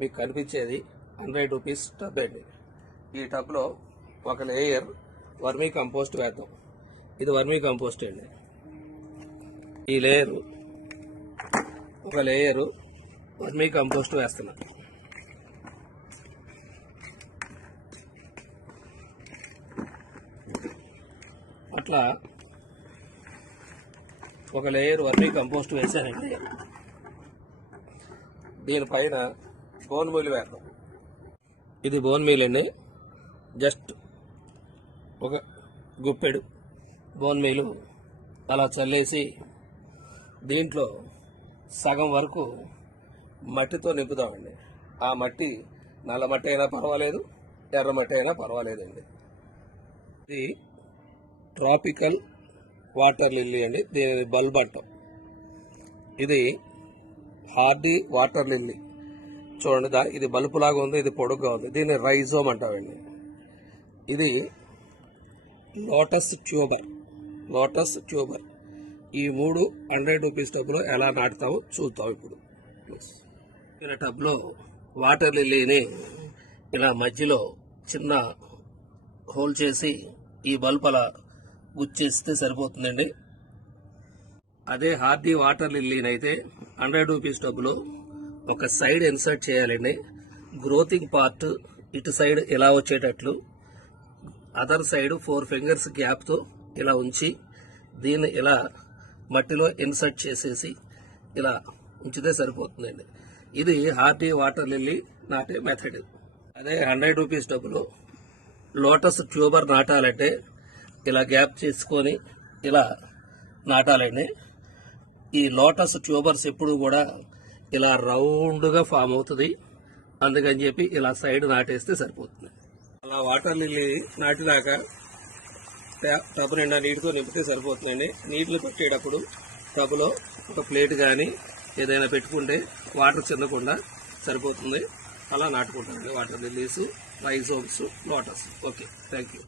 మీకు కనిపించేది hundred rupees tub అండి. ఈ టబ్లో ఒక లేయర్ వర్మీ కంపోస్ట్ వేద్దాం. ఇది వర్మీ కంపోస్ట్ అండి. ఈ లేయరు ఒక లేయరు వర్మీ కంపోస్ట్ వేస్తున్నా. అట్లా ఒక లేయర్ వర్మీ కంపోస్ట్ వేశానండి దీనిపైన బోన్ మీల్ వేద్దాం. ఇది బోన్ మీల్ అండి. జస్ట్ ఒక గుప్పెడు బోన్ మీలు అలా చల్లేసి దీంట్లో సగం వరకు మట్టితో నింపుదామండి ఆ మట్టి నల్ల మట్టి అయినా పర్వాలేదు ఎర్ర మట్టి అయినా పర్వాలేదండి. ఇది ట్రాపికల్ వాటర్ లిల్లీ అండి. దీనిని బల్బ్ అంటాం. ఇది హార్డీ వాటర్ లిల్లీ. చూడండి దా ఇది బల్బు ఉంది ఇది పొడుగ్గా ఉంది. దీన్ని రైజోమ్ అంటామండి ఇది లోటస్ ట్యూబర్ లోటస్ ట్యూబర్. ఈ మూడు హండ్రెడ్ రూపీస్ టబ్లో ఎలా నాటుతామో చూద్దాం ఇప్పుడు. ఇలా టబ్లో వాటర్ లిల్లీని ఇలా మధ్యలో చిన్న హోల్ చేసి ఈ బల్బ్ అలా గుచ్చేస్తే సరిపోతుందండి. అదే హార్డీ వాటర్ లిల్లీని అయితే హండ్రెడ్ రూపీస్ డబ్బులో ఒక సైడ్ ఇన్సర్ట్ చేయాలండి. గ్రోతింగ్ పార్ట్ ఇటు సైడ్ ఇలా వచ్చేటట్లు అదర్ సైడ్ ఫోర్ ఫింగర్స్ గ్యాప్తో ఇలా ఉంచి దీన్ని ఇలా మట్టిలో ఇన్సర్ట్ చేసేసి ఇలా ఉంచితే సరిపోతుందండి. ఇది హార్టీ వాటర్ లిల్లీ నాటే మెథడ్. అదే హండ్రెడ్ రూపీస్ డబ్బులు లోటస్ ట్యూబర్ నాటాలంటే ఇలా గ్యాప్ చేసుకొని ఇలా నాటాలండి. ఈ లోటస్ ట్యూబర్స్ ఎప్పుడు కూడా ఇలా రౌండ్గా ఫామ్ అవుతుంది. అందుకని చెప్పి ఇలా సైడ్ నాటేస్తే సరిపోతుంది. అలా వాటర్ లిల్లీ నాటినాక టబు టబ్ నిండా నీటితో నింపితే సరిపోతుందండి. నీళ్ళు పెట్టేటప్పుడు టబ్లో ఒక ప్లేట్ కానీ ఏదైనా పెట్టుకుంటే వాటర్ చెందకుండా సరిపోతుంది. అలా నాటుకుంటానండి water lilies rhizomes lotus. Okay thank you